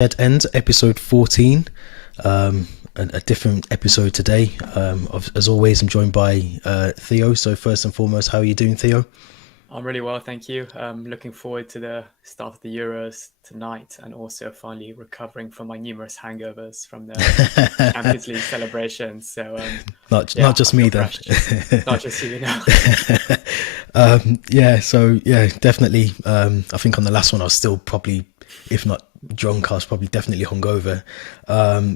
Dead End, episode 14. A different episode today. As always, I'm joined by Theo. So first and foremost, how are you doing, Theo? I'm really well, thank you. Looking forward to the start of the Euros tonight, and also finally recovering from my numerous hangovers from the Champions League celebrations. Not Yeah, I just feel me then. fresh. Not just you, know. Yeah, definitely. I think on the last one, I was still probably, if not drunk, I was probably definitely hungover.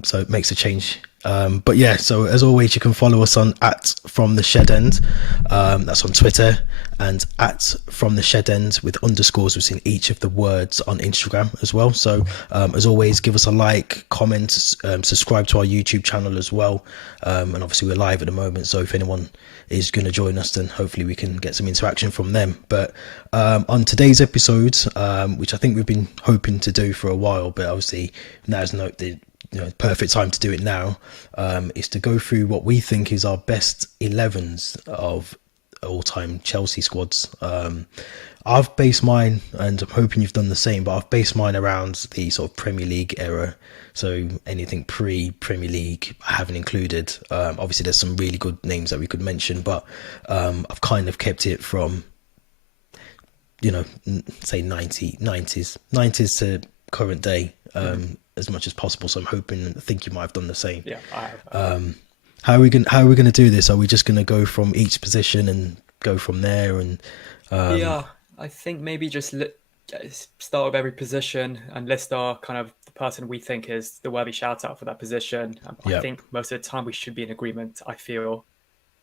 So it makes a change. But yeah, so as always, you can follow us on at From the Shed End. That's on Twitter, and at From the Shed End with underscores within each of the words on Instagram as well. So as always, give us a like, comment, subscribe to our YouTube channel as well. And obviously we're live at the moment, so if anyone is going to join us, then hopefully we can get some interaction from them. But on today's episode, which I think we've been hoping to do for a while, but obviously now's not the perfect time to do it now, is to go through what we think is our best 11s of all-time Chelsea squads. I've based mine, and I'm hoping you've done the same, but I've based mine around the sort of Premier League era. So anything pre-Premier League I haven't included. Obviously there's some really good names that we could mention, but I've kind of kept it from, say 90s to current day, as much as possible. So I think you might have done the same. Yeah, I have. How are we going to do this? Are we just going to go from each position and go from there? And Yeah, I think maybe start with every position and list our kind of the person we think is the worthy shout out for that position. I yeah, think most of the time we should be in agreement, I feel,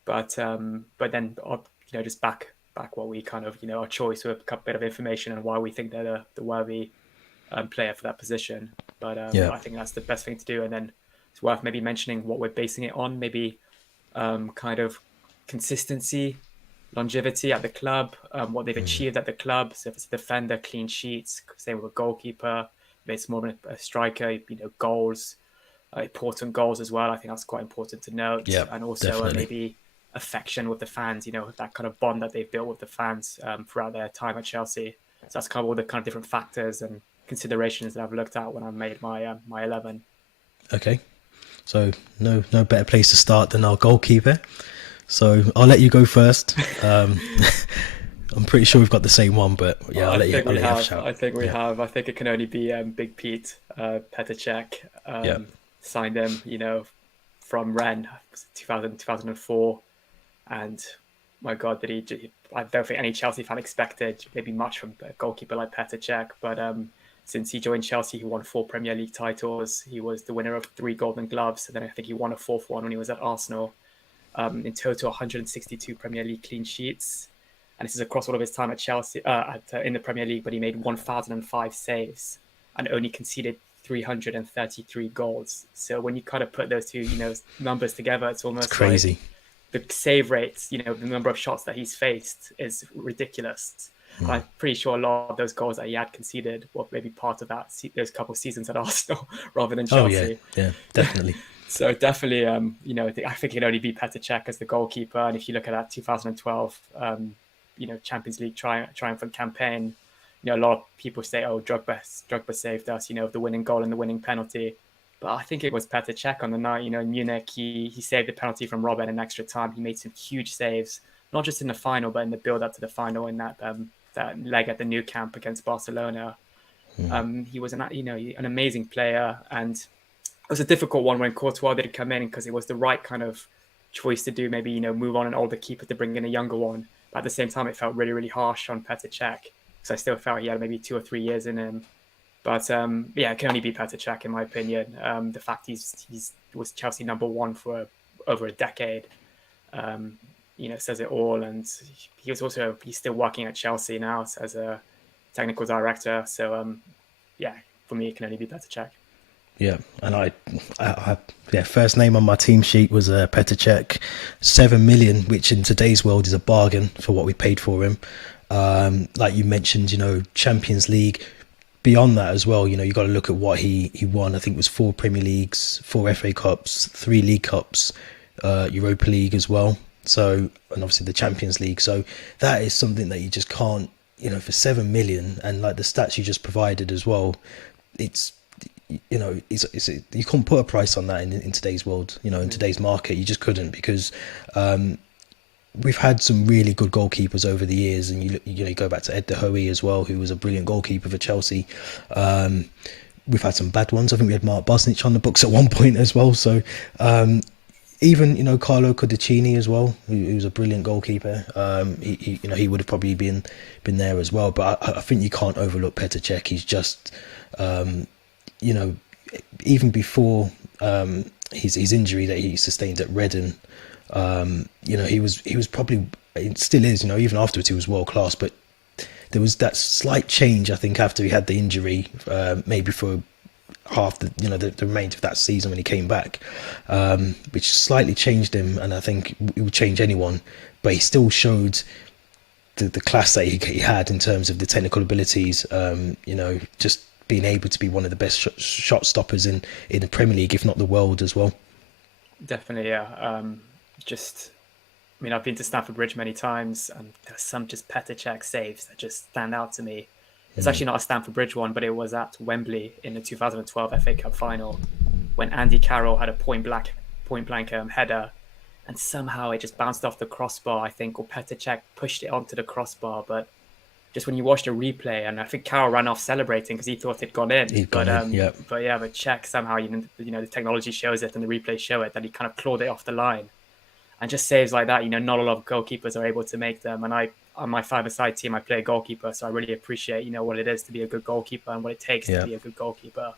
but then just back what we kind of our choice with a bit of information and why we think they're the worthy player for that position. But yeah, I think that's the best thing to do. And then it's worth maybe mentioning what we're basing it on, maybe kind of consistency, longevity at the club, what they've achieved at the club. So if it's a defender, clean sheets, same with a goalkeeper. If it's more of a striker, goals, important goals as well. I think that's quite important to note. yeah, And also definitely. maybe affection with the fans, that kind of bond that they've built with the fans throughout their time at Chelsea. So that's kind of all the kind of different factors and considerations that I've looked at when I made my 11. Okay. So no better place to start than our goalkeeper. So I'll let you go first. I'm pretty sure we've got the same one, but yeah, I think I'll we let you have a have. shout. I think we Yeah, have. I think it can only be Big Pete, Petr Cech. yeah, Signed him, from Rennes, 2004. And my God, I don't think any Chelsea fan expected maybe much from a goalkeeper like Petr Cech. But since he joined Chelsea, he won 4 Premier League titles. He was the winner of 3 Golden Gloves. And then I think he won a fourth one when he was at Arsenal. In total, 162 Premier League clean sheets. And this is across all of his time at Chelsea, in the Premier League, but he made 1,005 saves and only conceded 333 goals. So when you kind of put those two, numbers together, it's it's almost like crazy. the save rates, the number of shots that he's faced is ridiculous. I'm pretty sure a lot of those goals that he had conceded were maybe part of those couple of seasons at Arsenal rather than Oh yeah, Chelsea. yeah, definitely. So definitely, I think it can only be Petr Cech as the goalkeeper. And if you look at that 2012, Champions League triumphant campaign, a lot of people say, "Oh, Drogba saved us," the winning goal and the winning penalty. But I think it was Petr Cech on the night, in Munich. He saved the penalty from Robben in extra time. He made some huge saves, not just in the final, but in the build up to the final in that leg at the new camp against Barcelona. He was an amazing player, and it was a difficult one when Courtois didn't come in because it was the right kind of choice to do. Maybe move on an older keeper to bring in a younger one. But at the same time, it felt really really harsh on Petr Cech because I still felt he had maybe 2 or 3 years in him. But yeah, it can only be Petr Cech in my opinion. The fact he's was Chelsea number one for over a decade, says it all. And he's still working at Chelsea now as a technical director. So yeah, for me, it can only be Petr Cech. Yeah, and yeah, first name on my team sheet was Petr Cech, 7 million, which in today's world is a bargain for what we paid for him. Like you mentioned, Champions League. Beyond that as well, you got to look at what he won. I think it was 4 Premier Leagues, 4 FA Cups, 3 League Cups, Europa League as well. So, and obviously the Champions League. So that is something that you just can't, for 7 million, and like the stats you just provided as well, it's you know, you can't put a price on that in today's world. You know, in today's market, you just couldn't, because we've had some really good goalkeepers over the years, and you go back to Ed De Hoey as well, who was a brilliant goalkeeper for Chelsea. We've had some bad ones. I think we had Mark Bosnich on the books at one point as well. So even, you know, Carlo Codicini as well, who was a brilliant goalkeeper. He would have probably been there as well. But I think you can't overlook Petr Cech. He's just, you know, even before his injury that he sustained at Reading, you know, he was probably, it still is, you know, even afterwards he was world class. But there was that slight change, I think, after he had the injury, maybe for half the, you know, the remainder of that season when he came back, which slightly changed him, and I think it would change anyone. But he still showed the class that he had in terms of the technical abilities. You know, just being able to be one of the best shot stoppers in the Premier League, if not the world as well. Definitely, yeah. I mean, I've been to Stamford Bridge many times, and there's some just Petr Cech saves that just stand out to me. It's actually not a Stamford Bridge one, but it was at Wembley in the 2012 FA Cup final, when Andy Carroll had a point blank header, and somehow it just bounced off the crossbar, I think, or Petr Cech pushed it onto the crossbar. But just when you watch the replay, and I think Carroll ran off celebrating because he thought it'd gone in. He'd gone in, yeah. But Cech somehow, you know, the technology shows it and the replay show it, that he kind of clawed it off the line. And just saves like that, you know, not a lot of goalkeepers are able to make them. And on my five-a-side team, I play a goalkeeper, so I really appreciate, you know, what it is to be a good goalkeeper and what it takes to be a good goalkeeper.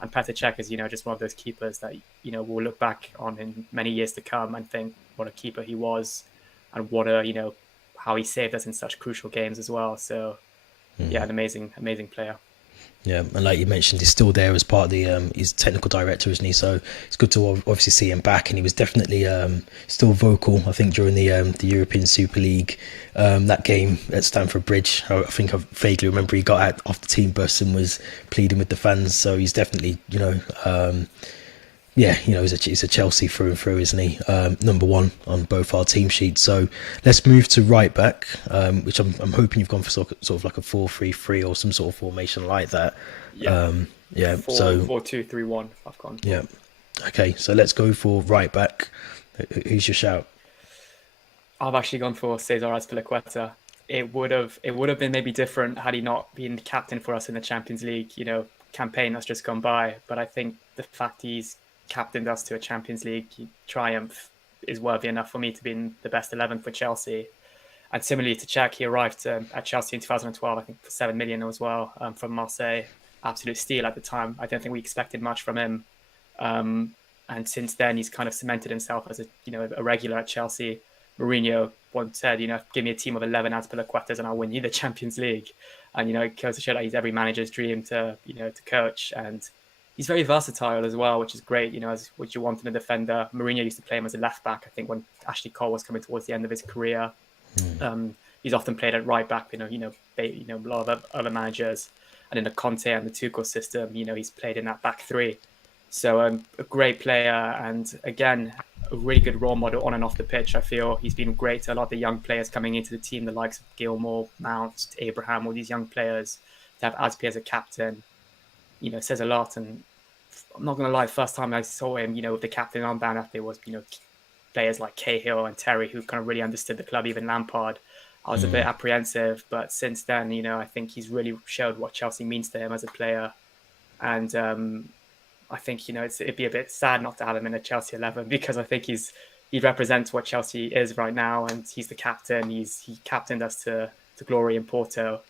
And Petr Cech is, you know, just one of those keepers that, you know, we'll look back on in many years to come and think what a keeper he was, and what a, you know, how he saved us in such crucial games as well. So, yeah, an amazing player. Yeah, and like you mentioned, he's still there as part of the he's technical director, isn't he? So it's good to obviously see him back, and he was definitely still vocal, I think, during the European Super League, that game at Stamford Bridge. I think I vaguely remember he got out off the team bus and was pleading with the fans. So he's definitely, you know, yeah, you know, he's a Chelsea through and through, isn't he? Number one on both our team sheets. So let's move to right back, which I'm hoping you've gone for sort of like a 4-3-3 or some sort of formation like that. Yeah. Yeah. 4-2-3-1. I've gone. Yeah. Okay, so let's go for right back. Who's your shout? I've actually gone for Cesar Azpilicueta. It would have been maybe different had he not been captain for us in the Champions League, you know, campaign that's just gone by. But I think the fact he's captained us to a Champions League triumph is worthy enough for me to be in the best 11 for Chelsea. And similarly to Cech, he arrived at Chelsea in 2012, I think, for 7 million as well, from Marseille. Absolute steal at the time. I don't think we expected much from him. And since then, he's kind of cemented himself as a regular at Chelsea. Mourinho once said, you know, give me a team of 11 Azpilicuetas and I'll win you the Champions League. And, you know, it goes to show that he's every manager's dream to coach. And he's very versatile as well, which is great, you know, as what you want in a defender. Mourinho used to play him as a left back, I think, when Ashley Cole was coming towards the end of his career. He's often played at right back, a lot of other managers. And in the Conte and the Tuchel system, you know, he's played in that back three. So a great player, and again, a really good role model on and off the pitch. I feel he's been great to a lot of the young players coming into the team, the likes of Gilmore, Mount, Abraham, all these young players. To have Azpi as a captain, you know, says a lot. And I'm not going to lie, first time I saw him, you know, with the captain armband, there was, you know, players like Cahill and Terry who kind of really understood the club, even Lampard. I was a bit apprehensive, but since then, you know, I think he's really showed what Chelsea means to him as a player. And I think, you know, it'd be a bit sad not to have him in a Chelsea 11, because I think he represents what Chelsea is right now, and he's the captain. He captained us to glory in Porto.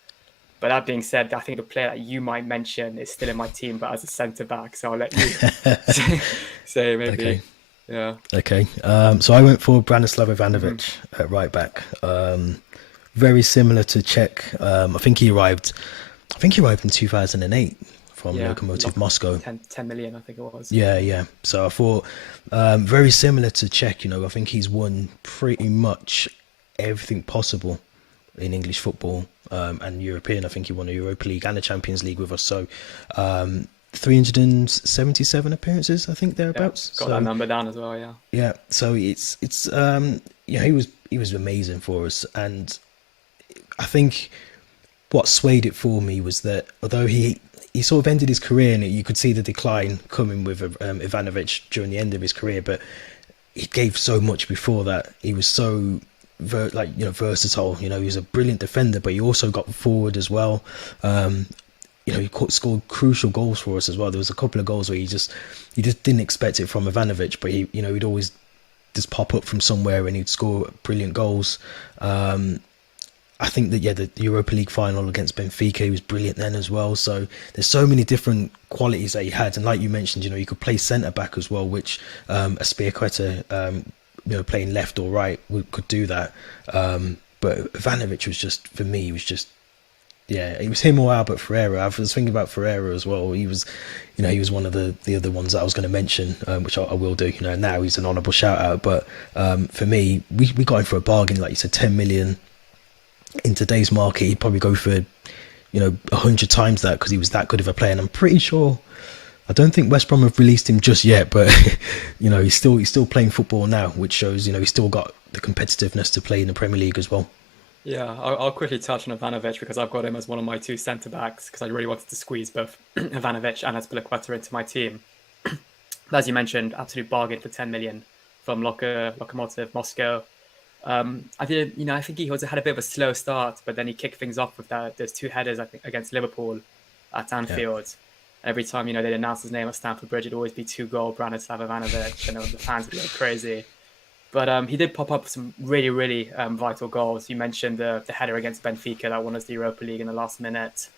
But that being said, I think the player that you might mention is still in my team, but as a centre-back. So I'll let you say maybe. Okay. Yeah. Okay. So I went for Branislav Ivanovic at right back. Very similar to Cech. I think he arrived in 2008 from Lokomotiv Moscow. 10 million, I think it was. Yeah. So I thought very similar to Cech. You know, I think he's won pretty much everything possible in English football and European. I think he won a Europa League and a Champions League with us. So 377 appearances, I think, thereabouts. Got that number down as well. Yeah. So it's he was amazing for us, and I think what swayed it for me was that although he he sort of ended his career, and you could see the decline coming with Ivanovic during the end of his career. But he gave so much before that. He was so versatile. You know, he was a brilliant defender, but he also got forward as well. You know, he scored crucial goals for us as well. There was a couple of goals where you just didn't expect it from Ivanovic, but he'd always just pop up from somewhere and he'd score brilliant goals. I think that the Europa League final against Benfica, he was brilliant then as well. So there's so many different qualities that he had, and like you mentioned, you know, you could play centre back as well, which Azpilicueta, playing left or right could do that. But Ivanovic was just, for me, it was him or Albert Ferreira. I was thinking about Ferreira as well. He was one of the other ones that I was going to mention, which I will do. You know, now he's an honourable shout out. But for me, we got him for a bargain, like you said, 10 million. In today's market, he'd probably go for 100 times that, because he was that good of a player. And I'm pretty sure, I don't think West Brom have released him just yet, but he's still playing football now, which shows he's still got the competitiveness to play in the Premier League as well. Yeah, I'll quickly touch on Ivanovic because I've got him as one of my two centre backs because I really wanted to squeeze both Ivanovic and Azpilicueta into my team. But as you mentioned, absolute bargain for 10 million from Lokomotiv Moscow. I think he had a bit of a slow start, but then he kicked things off with those two headers, I think, against Liverpool at Anfield. Yeah. Every time they'd announce his name at Stamford Bridge, it'd always be 2-goal Branislav Ivanovic, and the fans would go crazy. But he did pop up some really, really vital goals. You mentioned the header against Benfica that won us the Europa League in the last minute.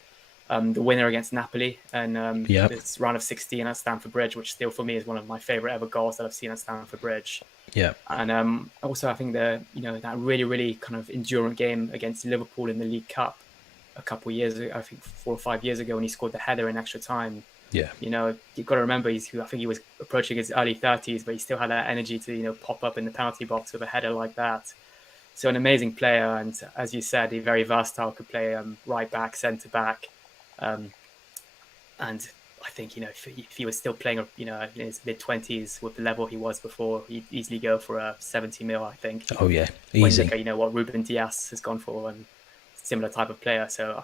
The winner against Napoli and this round of 16 at Stamford Bridge, which still for me is one of my favourite ever goals that I've seen at Stamford Bridge. Yeah. And also I think that really, really kind of endurant game against Liverpool in the League Cup a couple of years ago, I think 4 or 5 years ago, when he scored the header in extra time. Yeah. You've got to remember, I think he was approaching his early 30s, but he still had that energy to, pop up in the penalty box with a header like that. So an amazing player. And as you said, he's very versatile, could play right back, centre back. And I think, if he was still playing, in his mid-20s with the level he was before, he'd easily go for a 70 mil, I think. Oh, yeah. Easy. When you look at, what Ruben Dias has gone for, and similar type of player. So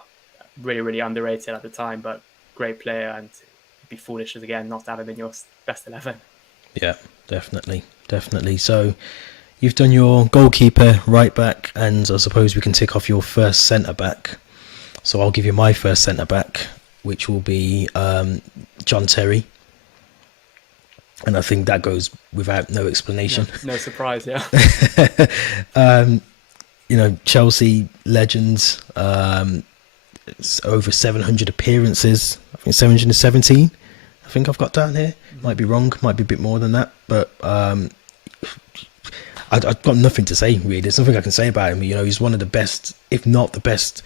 really, really underrated at the time, but great player, and it'd be foolish again not to have him in your best 11. Yeah, definitely. So you've done your goalkeeper, right back, and I suppose we can tick off your first centre back. So I'll give you my first centre back, which will be John Terry. And I think that goes without no explanation. No surprise, yeah. Chelsea legends, over 700 appearances. I think 717. I think I've got down here. Might be wrong. Might be a bit more than that. But I've got nothing to say, really. There's nothing I can say about him. He's one of the best, if not the best,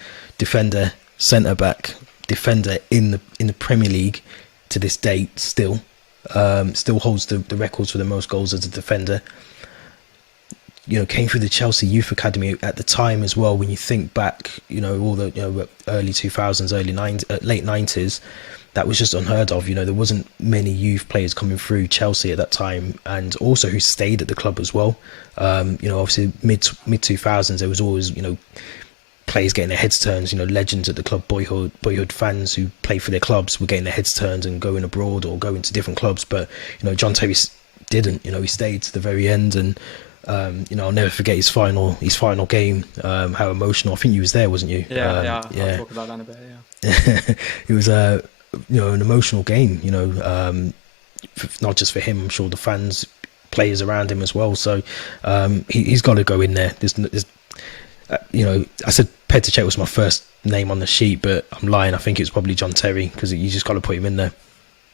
centre-back defender in the Premier League to this date. Still holds the records for the most goals as a defender. Came through the Chelsea Youth Academy at the time as well. When you think back, all the early 2000s, late 90s, that was just unheard of. There wasn't many youth players coming through Chelsea at that time, and also who stayed at the club as well. Obviously mid 2000s, there was always players getting their heads turned. Legends at the club, boyhood fans who play for their clubs were getting their heads turned and going abroad or going to different clubs. But John Terry didn't. He stayed to the very end, and I'll never forget his final game. How emotional! I think you was there, wasn't you? Yeah. I'll talk about that in a bit. Yeah. It was an emotional game. Not just for him. I'm sure the fans, players around him as well. So he's got to go in there. There's I said Petr Cech was my first name on the sheet, but I'm lying. I think it's probably John Terry, because you just got to put him in there.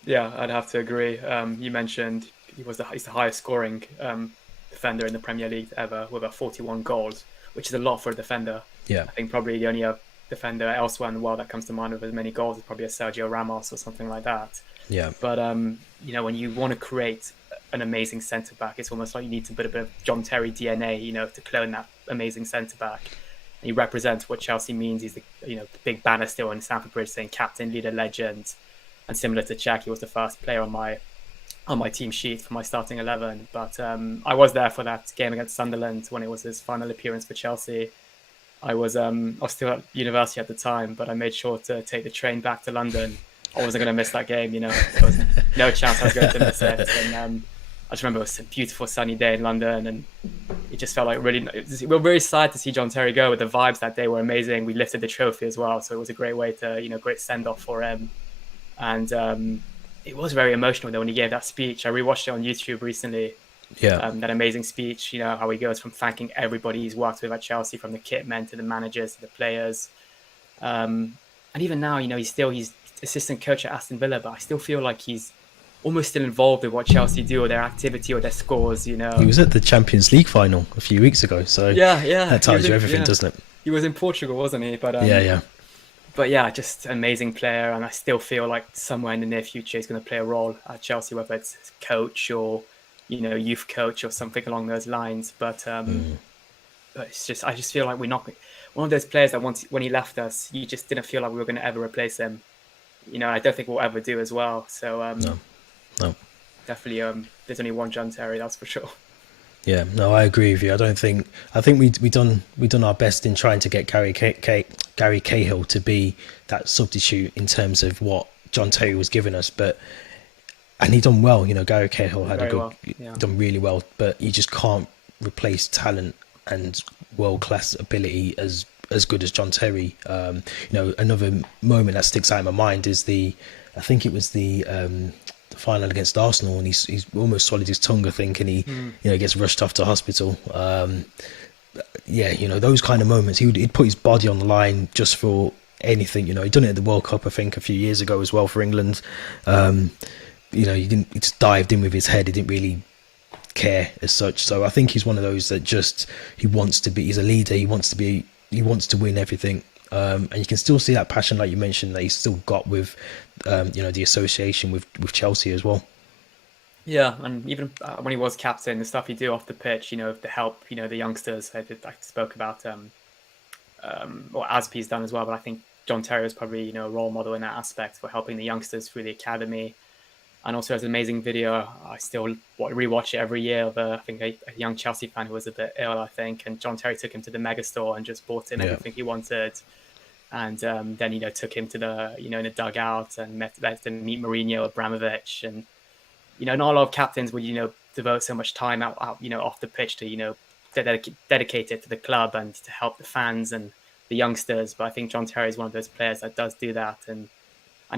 Yeah, I'd have to agree. You mentioned he's the highest scoring defender in the Premier League ever, with 41 goals, which is a lot for a defender. Yeah, I think probably the only defender elsewhere in the world that comes to mind with as many goals is probably a Sergio Ramos or something like that. Yeah. But when you want to create an amazing centre back, it's almost like you need to put a bit of John Terry DNA, to clone that amazing centre back. And he represents what Chelsea means. He's the big banner still on Stamford Bridge saying captain, leader, legend. And similar to Cech, he was the first player on my team sheet for my starting 11. But I was there for that game against Sunderland when it was his final appearance for Chelsea. I was still at university at the time, but I made sure to take the train back to London I wasn't going to miss that game. There was no chance I was going to miss it. And I just remember it was a beautiful sunny day in London, and it just felt like we were very sad to see John Terry go. But the vibes that day were amazing. We lifted the trophy as well, so it was a great way to, great send off for him. And it was very emotional though when he gave that speech. I rewatched it on YouTube recently. Yeah. That amazing speech, how he goes from thanking everybody he's worked with at Chelsea, from the kit men to the managers to the players. And even now, he's assistant coach at Aston Villa, but I still feel like he's almost still involved with what Chelsea do, or their activity or their scores. He was at the Champions League final a few weeks ago, so yeah, that tells you everything, doesn't it? He was in Portugal, wasn't he? But yeah. But yeah, just an amazing player, and I still feel like somewhere in the near future he's going to play a role at Chelsea, whether it's coach or youth coach or something along those lines. But it's just, I just feel like we're not one of those players that when he left us, you just didn't feel like we were going to ever replace him. I don't think we'll ever do as well. So no, definitely, there's only one John Terry, that's for sure. Yeah, no, I agree with you. I think we done our best in trying to get Gary Cahill to be that substitute in terms of what John Terry was giving us, and he done well. Gary Cahill had done really well, but you just can't replace talent and world class ability as good as John Terry. Another moment that sticks out in my mind is I think it was the final against Arsenal, and he's almost swallowed his tongue, I think, and he gets rushed off to hospital. Those kind of moments, he'd put his body on the line just for anything. He'd done it at the World Cup, I think, a few years ago as well for England. He just dived in with his head. He didn't really care as such. So I think he's one of those that he's a leader. He wants to win everything. And you can still see that passion, like you mentioned, that he's still got with, the association with Chelsea as well. Yeah, and even when he was captain, the stuff he do off the pitch, to help, the youngsters. I spoke about, or Aspie's done as well, but I think John Terry was probably, a role model in that aspect for helping the youngsters through the academy. And also has an amazing video. I still rewatch it every year of I think a young Chelsea fan who was a bit ill, I think, and John Terry took him to the megastore and just bought him everything he wanted. And then took him to the in the dugout and let him meet Mourinho, Abramovich, and not a lot of captains would devote so much time out off the pitch to dedicate it to the club and to help the fans and the youngsters. But I think John Terry is one of those players that does do that, and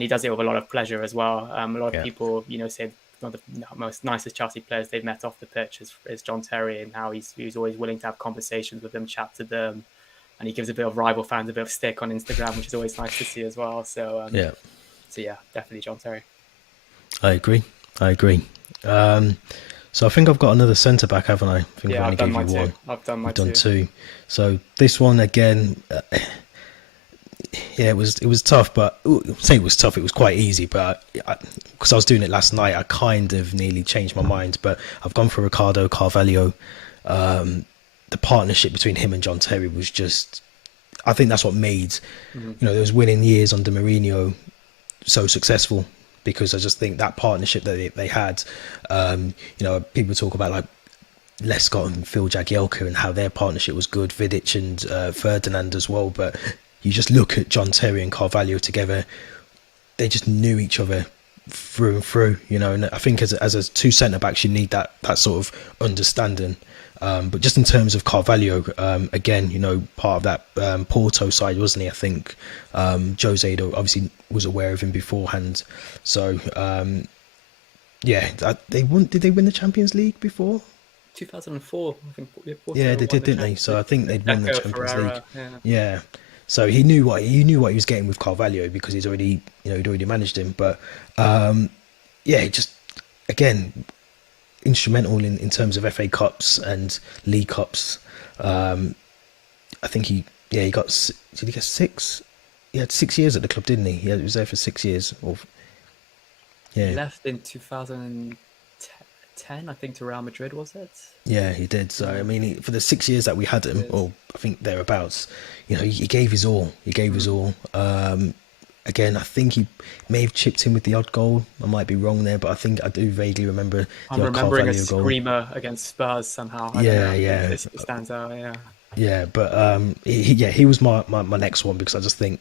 he does it with a lot of pleasure as well. A lot of people say one of the most nicest Chelsea players they've met off the pitch is John Terry, and how he's always willing to have conversations with them, chat to them. And he gives a bit of rival fans a bit of stick on Instagram, which is always nice to see as well. So definitely John Terry. I agree. So I think I've got another centre back, haven't I? I've done my two. I've done two. So this one again, it was tough, but say it was tough. It was quite easy, but because I was doing it last night, I kind of nearly changed my mind. But I've gone for Ricardo Carvalho. The partnership between him and John Terry was just, I think that's what made, those winning years under Mourinho so successful, because I just think that partnership that they had, people talk about like Lescott and Phil Jagielka and how their partnership was good, Vidic and Ferdinand as well. But you just look at John Terry and Carvalho together, they just knew each other through and through, and I think as a two centre-backs, you need that sort of understanding. But just in terms of Carvalho, again, part of that Porto side, wasn't he? I think Jose obviously was aware of him beforehand. So, they won. Did they win the Champions League before? 2004, I think. Yeah, they did, didn't they? So I think they'd won the Champions League. Yeah. So he knew what he was getting with Carvalho, because he'd already managed him. But just again, instrumental in terms of FA Cups and League Cups. I think he got, did he get 6? He had 6 years at the club, didn't he? He was there for 6 years. He left in 2010, I think, to Real Madrid, was it? Yeah, he did. So I mean, for the 6 years that we had him, or I think thereabouts, he gave his all. Again, I think he may have chipped in with the odd goal. I might be wrong there, but I do vaguely remember I'm remembering a screamer against Spurs somehow. It stands out. Yeah, but he was my next one, because I just think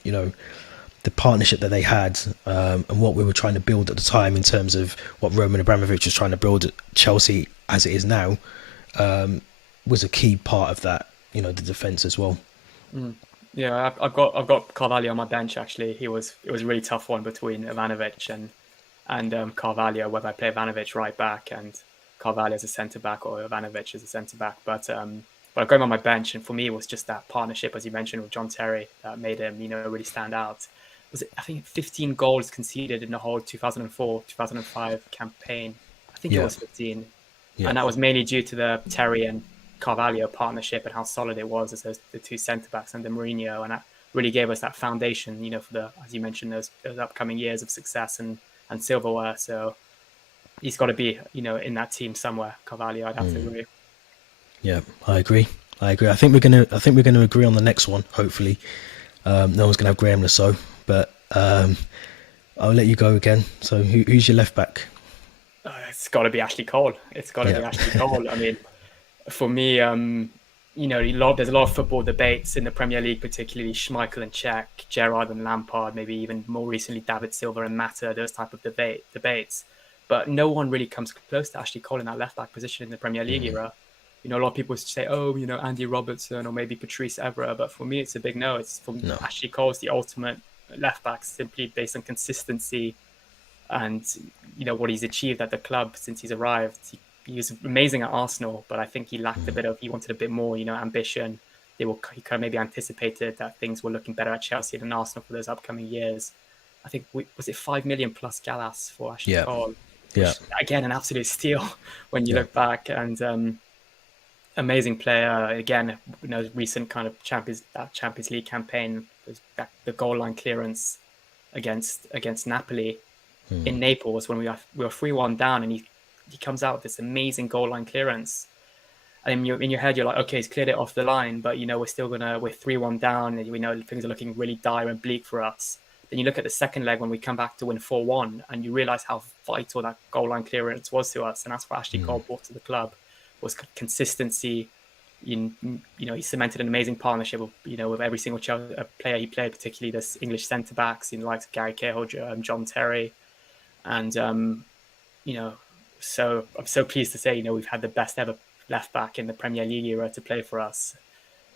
the partnership that they had, and what we were trying to build at the time in terms of what Roman Abramovich was trying to build at Chelsea as it is now, was a key part of that. You know, the defense as well. Yeah, I've got Carvalho on my bench actually. It was a really tough one between Ivanovic and Carvalho, whether I play Ivanovic right back and Carvalho as a centre back or Ivanovic as a centre back. But I've got him on my bench, and for me, it was just that partnership, as you mentioned, with John Terry that made him, really stand out. Was it, I think, 15 goals conceded in the whole 2004-2005 campaign. I think it Yeah, was 15, yeah, and that was mainly due to the Terry and Carvalho partnership and how solid it was as the two centre backs under Mourinho, and that really gave us that foundation, for the, as you mentioned, those upcoming years of success and silverware. So he's got to be, in that team somewhere. Carvalho, I'd have to agree. yeah. I agree. I think we're gonna agree on the next one. Hopefully, no one's gonna have Graham Lasso, but I'll let you go again. So who's your left back? It's got to be Ashley Cole. It's got to be Yeah, Ashley Cole. I mean, for me, there's a lot of football debates in the Premier League, particularly Schmeichel and Cech, Gerrard and Lampard, maybe even more recently David Silva and Mata, those type of debates. But no one really comes close to Ashley Cole in that left back position in the Premier League era. A lot of people say, oh, Andy Robertson or maybe Patrice Evra. But for me, it's a big no. It's for no, Ashley Cole's the ultimate left back, simply based on consistency and what he's achieved at the club since he's arrived. He was amazing at Arsenal, but I think he lacked he wanted a bit more, ambition. He kind of maybe anticipated that things were looking better at Chelsea than Arsenal for those upcoming years. I think, was it 5 million plus Gallas for Ashley yeah, Cole? yeah, Which, again, an absolute steal when you yeah, look back. And amazing player. Again, recent kind of Champions League campaign, the goal line clearance against Napoli in Naples when we were 3-1 down, and he comes out with this amazing goal line clearance. And in your head, you're like, okay, he's cleared it off the line, but we're 3-1 down, and we know things are looking really dire and bleak for us. Then you look at the second leg when we come back to win 4-1, and you realise how vital that goal line clearance was to us, and that's what Ashley Cole brought to the club, was consistency. He cemented an amazing partnership with every single player he played, particularly the English centre backs, like Gary Cahill, John Terry, and so I'm so pleased to say we've had the best ever left back in the Premier League era to play for us.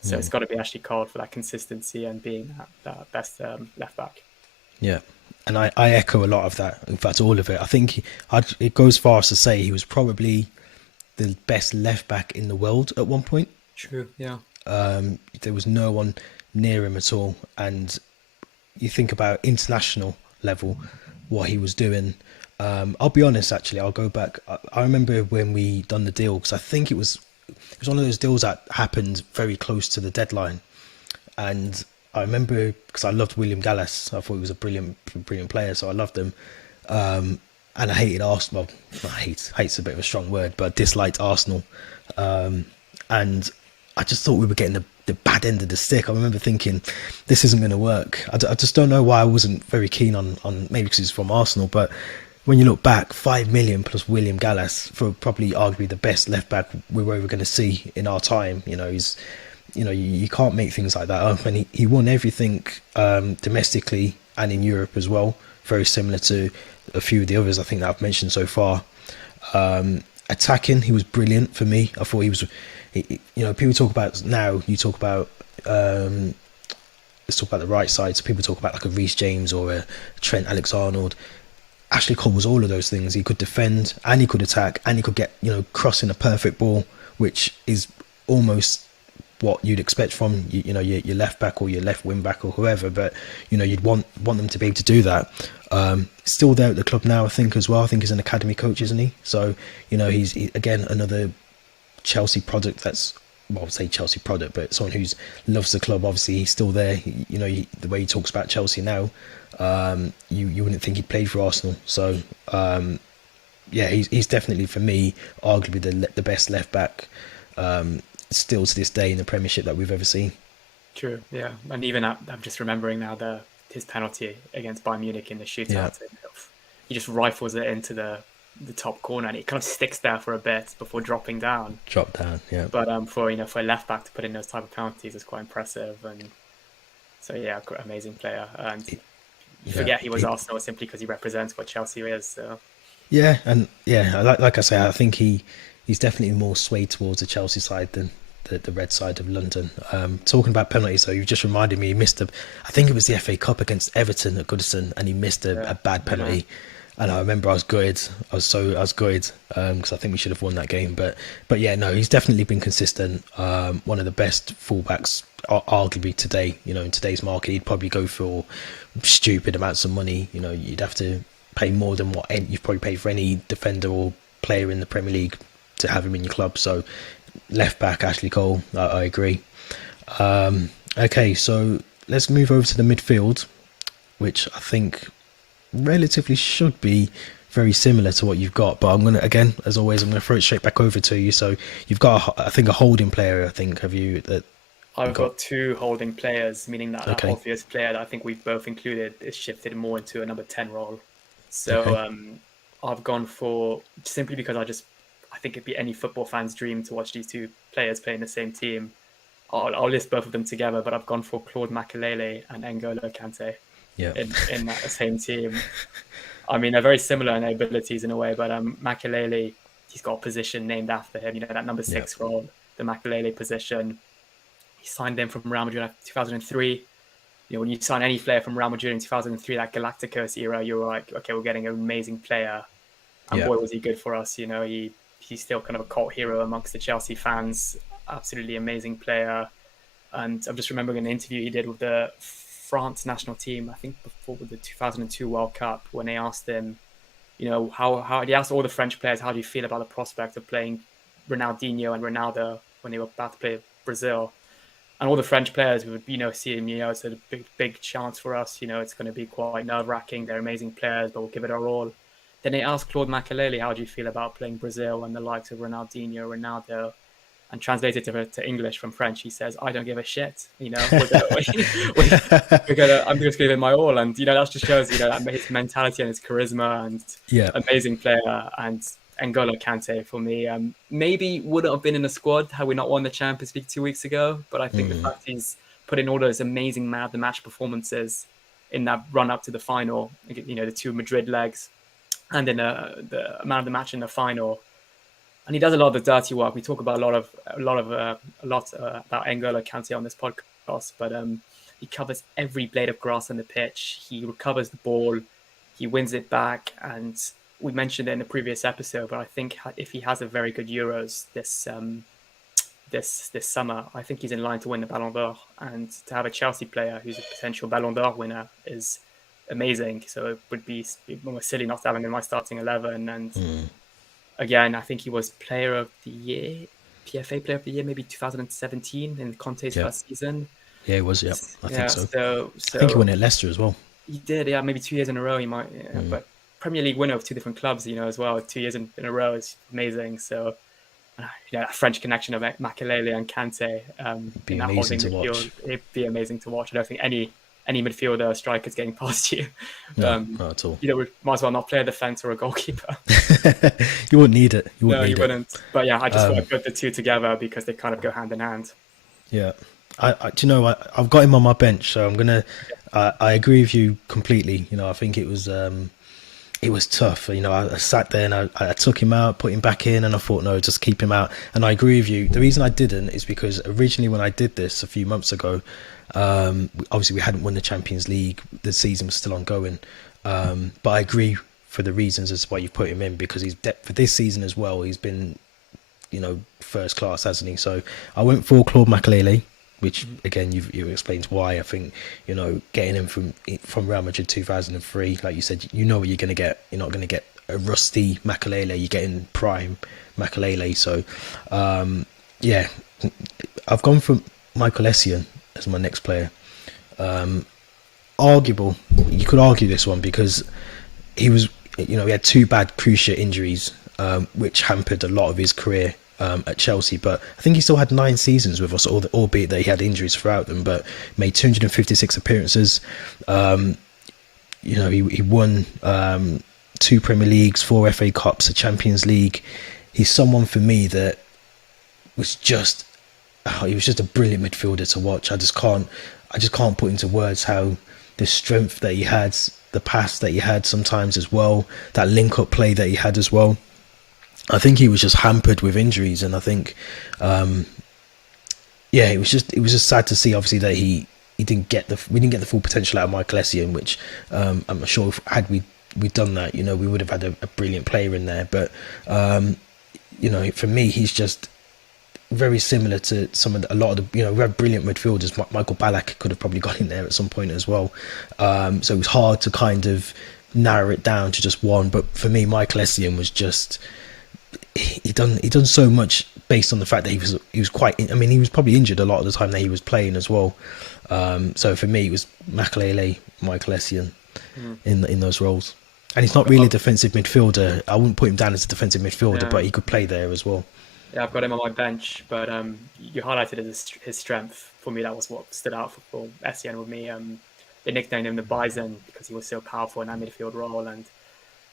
So it's got to be Ashley Cole for that consistency and being that best left back. yeah. And I echo a lot of that. In fact, all of it. I think it goes far as to say he was probably the best left back in the world at one point. True. Yeah. There was no one near him at all. And you think about international level, what he was doing. I'll be honest, actually, I'll go back. I remember when we done the deal, because I think it was one of those deals that happened very close to the deadline. And I remember, because I loved William Gallas, I thought he was a brilliant player, so I loved him. And I hated Arsenal. Well, hate's a bit of a strong word, but I disliked Arsenal. And I just thought we were getting the bad end of the stick. I remember thinking, this isn't going to work. I just don't know why I wasn't very keen on maybe because he's from Arsenal, but when you look back, 5 million plus William Gallas for probably arguably the best left back we were ever going to see in our time. You can't make things like that up. And he won everything domestically and in Europe as well. Very similar to a few of the others I think that I've mentioned so far. Attacking, he was brilliant for me. I thought he was, people talk about now, let's talk about the right side. So people talk about like a Reece James or a Trent Alexander-Arnold. Ashley Cole was all of those things. He could defend and he could attack and he could get, crossing a perfect ball, which is almost what you'd expect from your left back or your left wing back or whoever. But you'd want them to be able to do that. Still there at the club now, I think, as well. I think he's an academy coach, isn't he? So he's again another Chelsea product. That's, well, I would say Chelsea product, but someone who loves the club. Obviously, he's still there. The way he talks about Chelsea now. You wouldn't think he played for Arsenal. So he's definitely, for me, arguably the best left back still to this day in the Premiership that we've ever seen. True, yeah. And even I'm just remembering now his penalty against Bayern Munich in the shootout. Yeah. He just rifles it into the top corner and it kind of sticks there for a bit before dropping down. Drop down, yeah. But for a left back to put in those type of penalties is quite impressive. And so amazing player. And you Yeah, forget he was Arsenal simply because he represents what Chelsea is. So yeah, and yeah, like I say, I think he's definitely more swayed towards the Chelsea side than the red side of London. Talking about penalties, though, you just reminded me. He missed I think it was the FA Cup against Everton at Goodison, and he missed a bad yeah. penalty. And I remember I was gutted. I was gutted because I think we should have won that game. But yeah, no, he's definitely been consistent. One of the best fullbacks, arguably today. You know, in today's market, he'd probably go for stupid amounts of money. You know, you'd have to pay more than what you've probably paid for any defender or player in the Premier League to have him in your club. So left back Ashley Cole, I agree. Okay, so let's move over to the midfield, which I think relatively should be very similar to what you've got. But I'm gonna, again, as always, I'm gonna throw it straight back over to you. So you've got, I think, a holding player. I think, have you that? I've got two holding players, meaning that Okay. that obvious player that I think we've both included is shifted more into a number 10 role. So Okay. I've gone for, simply because I think it'd be any football fan's dream to watch these two players play in the same team. I'll list both of them together, but I've gone for Claude Makelele and N'Golo Kante Yeah. in that same team. I mean, they're very similar in their abilities in a way, but Makelele, he's got a position named after him, you know, that number Yeah. 6 role, the Makelele position. He signed in from Real Madrid in 2003. You know, when you sign any player from Real Madrid in 2003, that Galacticos era, you're like, okay, we're getting an amazing player. And Yeah. boy, was he good for us. You know, he's still kind of a cult hero amongst the Chelsea fans. Absolutely amazing player. And I'm just remembering an interview he did with the France national team, I think before the 2002 World Cup, when they asked him, you know, how he asked all the French players, how do you feel about the prospect of playing Ronaldinho and Ronaldo when they were about to play Brazil? And all the French players would, you know, see him, you know, it's a big chance for us. You know, it's going to be quite nerve-wracking. They're amazing players, but we'll give it our all. Then they asked Claude Makelele, how do you feel about playing Brazil and the likes of Ronaldinho, Ronaldo? And translated to English from French, he says, I don't give a shit. You know, I'm just going to give it my all. And, you know, that just shows, you know, that his mentality and his charisma, and Yeah. amazing player. And N'Golo Kante, for me, maybe wouldn't have been in the squad had we not won the Champions League 2 weeks ago. But I think the fact he's put in all those amazing man of the match performances in that run up to the final, you know, the 2 Madrid legs, and in the man of the match in the final. And he does a lot of the dirty work. We talk about a lot about N'Golo Kante on this podcast, but he covers every blade of grass on the pitch. He recovers the ball, he wins it back, and we mentioned it in the previous episode. But I think if he has a very good Euros this summer, I think he's in line to win the Ballon d'Or. And to have a Chelsea player who's a potential Ballon d'Or winner is amazing. So it would be almost silly not to have him in my starting 11. And again, I think he was Player of the Year, PFA Player of the Year, maybe 2017 in Conte's first season. Yeah, it was. Yeah, I think so. So I think he won it at Leicester as well. He did, yeah, maybe 2 years in a row. He might, but Premier League winner of 2 different clubs, you know, as well. 2 years in a row is amazing. So, you know, a French connection of Makelele and Kante Be in that amazing holding to midfield, watch. it'd be amazing to watch. I don't think any midfielder or striker's getting past you. No, not at all. You know, we might as well not play a defense or a goalkeeper. You wouldn't need it. You No, wouldn't you need it. wouldn't. But yeah, I just thought I'd put the two together because they kind of go hand in hand. Yeah, do you know, I've got him on my bench, so I'm gonna. I agree with you completely. You know, I think it was tough. You know, I sat there and I took him out, put him back in, and I thought, no, just keep him out. And I agree with you. The reason I didn't is because originally when I did this a few months ago, obviously we hadn't won the Champions League. The season was still ongoing. But I agree for the reasons as why you've put him in, because he's for this season as well. He's been, you know, first class, hasn't he? So I went for Claude Makelele, which again you've explained why. I think, you know, getting him from Real Madrid 2003, like you said, you know what you're going to get. You're not going to get a rusty Makelele. You're getting prime Makelele. So yeah, I've gone for Michael Essien as my next player. Arguable, you could argue this one because he was, you know, he had 2 bad cruciate injuries, which hampered a lot of his career at Chelsea. But I think he still had 9 seasons with us, albeit that he had injuries throughout them. But made 256 appearances. You know, he won 2 Premier Leagues, 4 FA Cups, a Champions League. He's someone for me that was just, he was just a brilliant midfielder to watch. I just can't put into words how the strength that he had, the pass that he had sometimes as well, that link up play that he had as well. I think he was just hampered with injuries, and I think, yeah, it was just sad to see, obviously, that he didn't get the we didn't get the full potential out of Michael Essien, which I'm sure had we done that, we would have had a brilliant player in there. But for me, he's just very similar to a lot of the, we have brilliant midfielders. Michael Ballack could have probably got in there at some point as well. So it was hard to kind of narrow it down to just one. But for me, Michael Essien was just, he done so much based on the fact that he was quite. I mean, he was probably injured a lot of the time that he was playing as well. So for me, it was Makelele, Michael Essien in those roles. And he's not really a defensive midfielder. I wouldn't put him down as a defensive midfielder, but he could play there as well. Yeah, I've got him on my bench, but you highlighted his strength. For me, that was what stood out for Essien with me. They nicknamed him the Bison because he was so powerful in that midfield role, and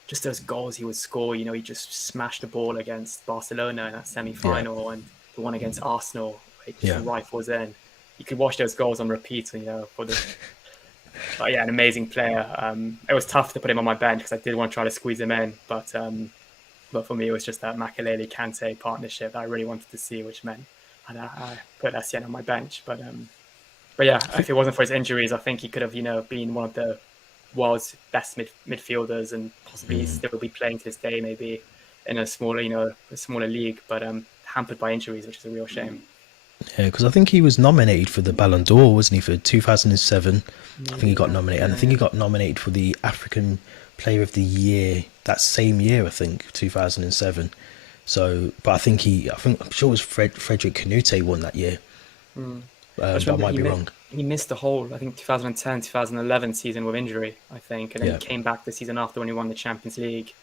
just those goals he would score. He just smashed the ball against Barcelona in that semi-final, and the one against Arsenal, it just rifles in. You could watch those goals on repeat, for the. But yeah, an amazing player. It was tough to put him on my bench because I did want to try to squeeze him in, but for me, it was just that Makelele-Kante partnership that I really wanted to see, which meant I put Essien on my bench. But yeah, if it wasn't for his injuries, I think he could have, been one of the world's best midfielders and possibly still be playing to this day, maybe in a smaller league, but hampered by injuries, which is a real shame. Yeah, because I think he was nominated for the Ballon d'Or, wasn't he, for 2007? I think he got nominated, and I think he got nominated for the African Player of the Year that same year, I think, 2007. So, but I'm sure it was Frederick Canute won that year. But I might be wrong. He missed the whole, I think, 2010, 2011 season with injury, I think. And then he came back the season after when he won the Champions League.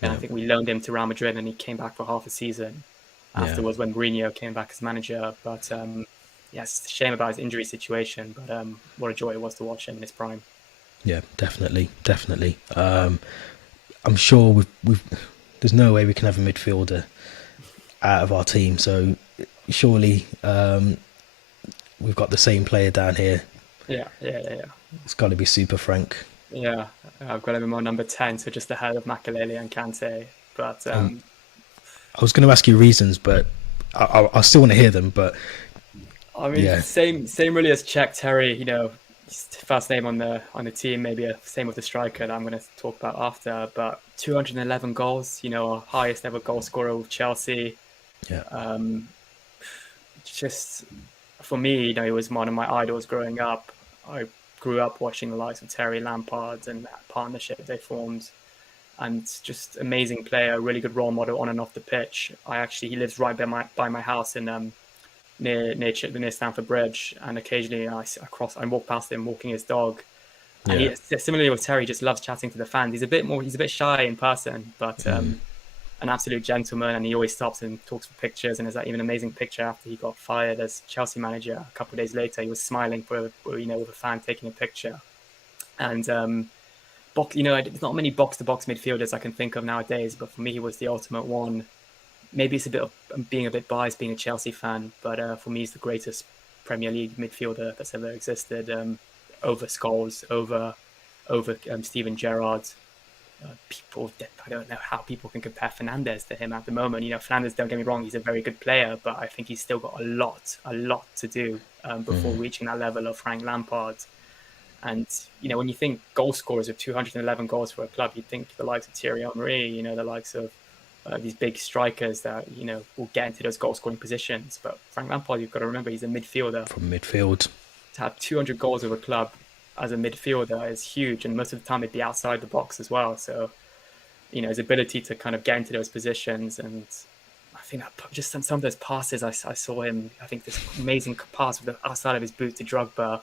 And I think we loaned him to Real Madrid and he came back for half a season afterwards when Mourinho came back as manager. But it's a shame about his injury situation. But what a joy it was to watch him in his prime. Yeah, definitely. I'm sure there's no way we can have a midfielder out of our team. So surely we've got the same player down here. Yeah. It's got to be Super Frank. Yeah, I've got him on number 10, so just ahead of Makelele and Kante. But I was going to ask you reasons, but I still want to hear them. But I mean, same really as Czech Terry. First name on the team, maybe same with the striker that I'm going to talk about after. But 211 goals, our highest ever goal scorer with Chelsea. Yeah. Just for me, he was one of my idols growing up. I grew up watching the likes of Terry, Lampard, and that partnership they formed. And just amazing player, really good role model on and off the pitch. He lives right by my house in near Stamford Bridge, and occasionally I walk past him walking his dog. And he, similarly with Terry, just loves chatting to the fans. He's a bit shy in person, but an absolute gentleman, and he always stops and talks for pictures. And there's that even amazing picture after he got fired as Chelsea manager. A couple of days later, he was smiling with a fan taking a picture. And there's not many box-to-box midfielders I can think of nowadays, but for me, he was the ultimate one. Maybe it's a bit of being a bit biased, being a Chelsea fan, but for me, he's the greatest Premier League midfielder that's ever existed. Over Scholes, over Steven Gerrard. I don't know how people can compare Fernandes to him at the moment. Fernandes, don't get me wrong, he's a very good player, but I think he's still got a lot to do before reaching that level of Frank Lampard. And, when you think goal scorers with 211 goals for a club, you think the likes of Thierry Henry, the likes of these big strikers that, will get into those goal scoring positions. But Frank Lampard, you've got to remember, he's a midfielder. From midfield. To have 200 goals with a club as a midfielder is huge, and most of the time it'd be outside the box as well. So, his ability to kind of get into those positions, and I think that just some of those passes I saw him. I think this amazing pass with the outside of his boot to Drogba,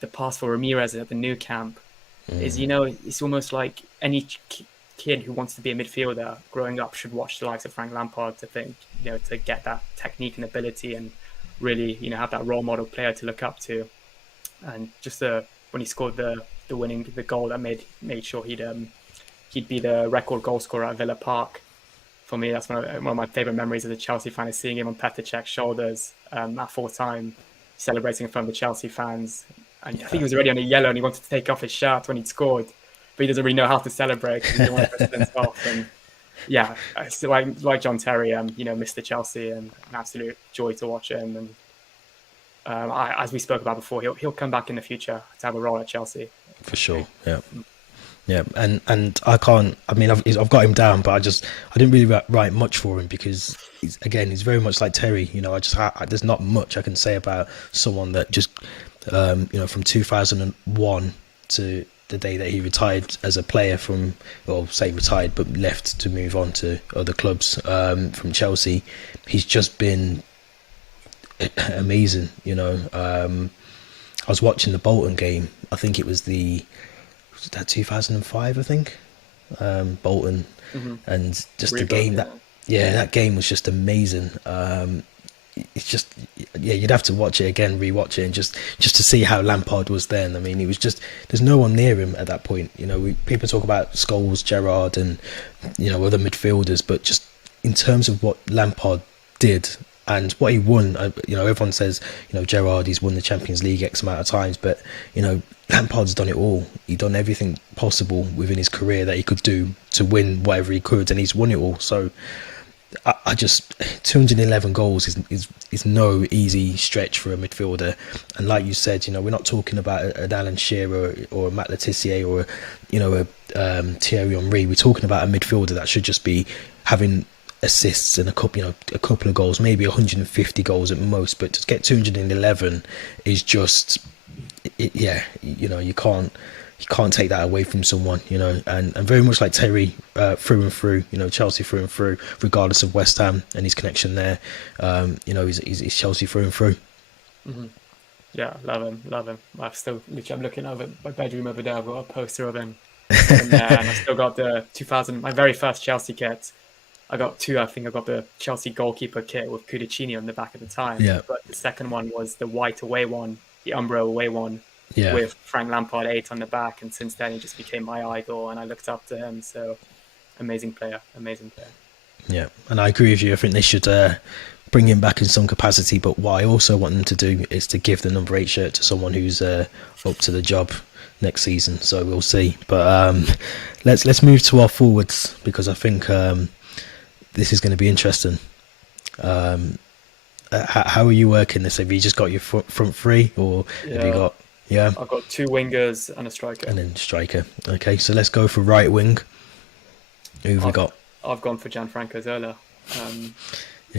the pass for Ramirez at the Nou Camp, is it's almost like any kid who wants to be a midfielder growing up should watch the likes of Frank Lampard to think to get that technique and ability, and really have that role model player to look up to. And just when he scored the goal that made sure he'd be the record goal scorer at Villa Park. For me, that's one of my favourite memories as a Chelsea fan, is seeing him on Petr Cech's shoulders at full time, celebrating in front of the Chelsea fans. and I think he was already on a yellow, and he wanted to take off his shirt when he'd scored, but he doesn't really know how to celebrate because he didn't want to piss things off. And yeah, it's like John Terry, Mr. Chelsea, and an absolute joy to watch him. And as we spoke about before, he'll come back in the future to have a role at Chelsea for sure. Yeah. Yeah, and I can't. I mean, I've got him down, but I didn't really write much for him because he's very much like Terry. There's not much I can say about someone that just from 2001 to the day that he retired as a player retired, but left to move on to other clubs from Chelsea. He's just been amazing. I was watching the Bolton game. I think it was that 2005, I think, Bolton, and just the game that game was just amazing. It's just, you'd have to watch it again, rewatch it, and just to see how Lampard was then. I mean, it was just, there's no one near him at that point. People talk about Scholes, Gerrard, and other midfielders, but just in terms of what Lampard did and what he won, everyone says, Gerrard, he's won the Champions League X amount of times, but Lampard's done it all. He's done everything possible within his career that he could do to win whatever he could, and he's won it all. So I just 211 goals is no easy stretch for a midfielder. And like you said, we're not talking about an Alan Shearer or a Matt Le Tissier or a Thierry Henry. We're talking about a midfielder that should just be having assists and a couple of goals, maybe 150 goals at most. But to get 211 is just, you can't take that away from someone, and very much like Terry, through and through, Chelsea through and through, regardless of West Ham and his connection there. He's Chelsea through and through. Mm-hmm. Yeah, love him. I'm looking over my bedroom over there. I've got a poster of him, and I still got the 2000, my very first Chelsea kit. I got two. I think I got the Chelsea goalkeeper kit with Cudicini on the back at the time. Yeah. But the second one was the white away one, the Umbro away one. Yeah. With Frank Lampard 8 on the back, and since then he just became my idol, and I looked up to him. So amazing player. Yeah, and I agree with you. I think they should bring him back in some capacity, but what I also want them to do is to give the number 8 shirt to someone who's up to the job next season. So we'll see. But let's move to our forwards, because I think this is going to be interesting. How are you working this? Have you just got your front three, or have you got? Yeah, I've got two wingers and a striker. And then striker. Okay, so let's go for right wing. Who have we got? I've gone for Gianfranco Zola.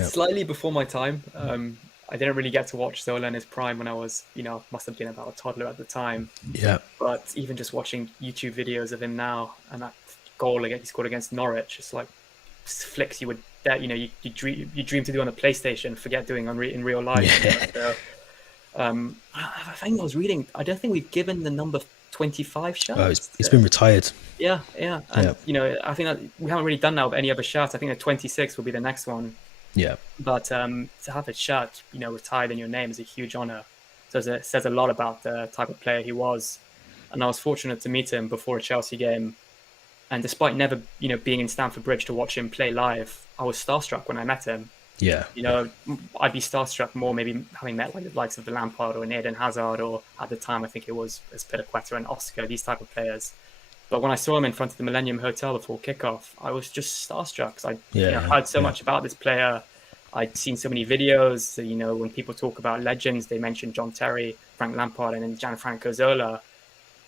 Slightly before my time. I didn't really get to watch Zola in his prime when I was, must have been about a toddler at the time. Yeah. But even just watching YouTube videos of him now, and that goal he scored against Norwich, it's like flicks you would that you dream to do on a PlayStation, forget doing in real life. Yeah. So, I think I was reading. I don't think we've given the number 25 shirt. Oh, it's been retired. Yeah. And I think that we haven't really done that with any other shirts. I think the 26 will be the next one. Yeah. But to have a shirt, retired in your name is a huge honor. So it says a lot about the type of player he was. And I was fortunate to meet him before a Chelsea game. And despite never, being in Stamford Bridge to watch him play live, I was starstruck when I met him. Yeah. I'd be starstruck more maybe having met like the likes of the Lampard or an Eden Hazard, or at the time I think it was Azpilicueta and Oscar, these type of players. But when I saw him in front of the Millennium Hotel before kickoff, I was just starstruck. Cause I heard so much about this player. I'd seen so many videos. So, when people talk about legends, they mention John Terry, Frank Lampard, and then Gianfranco Zola.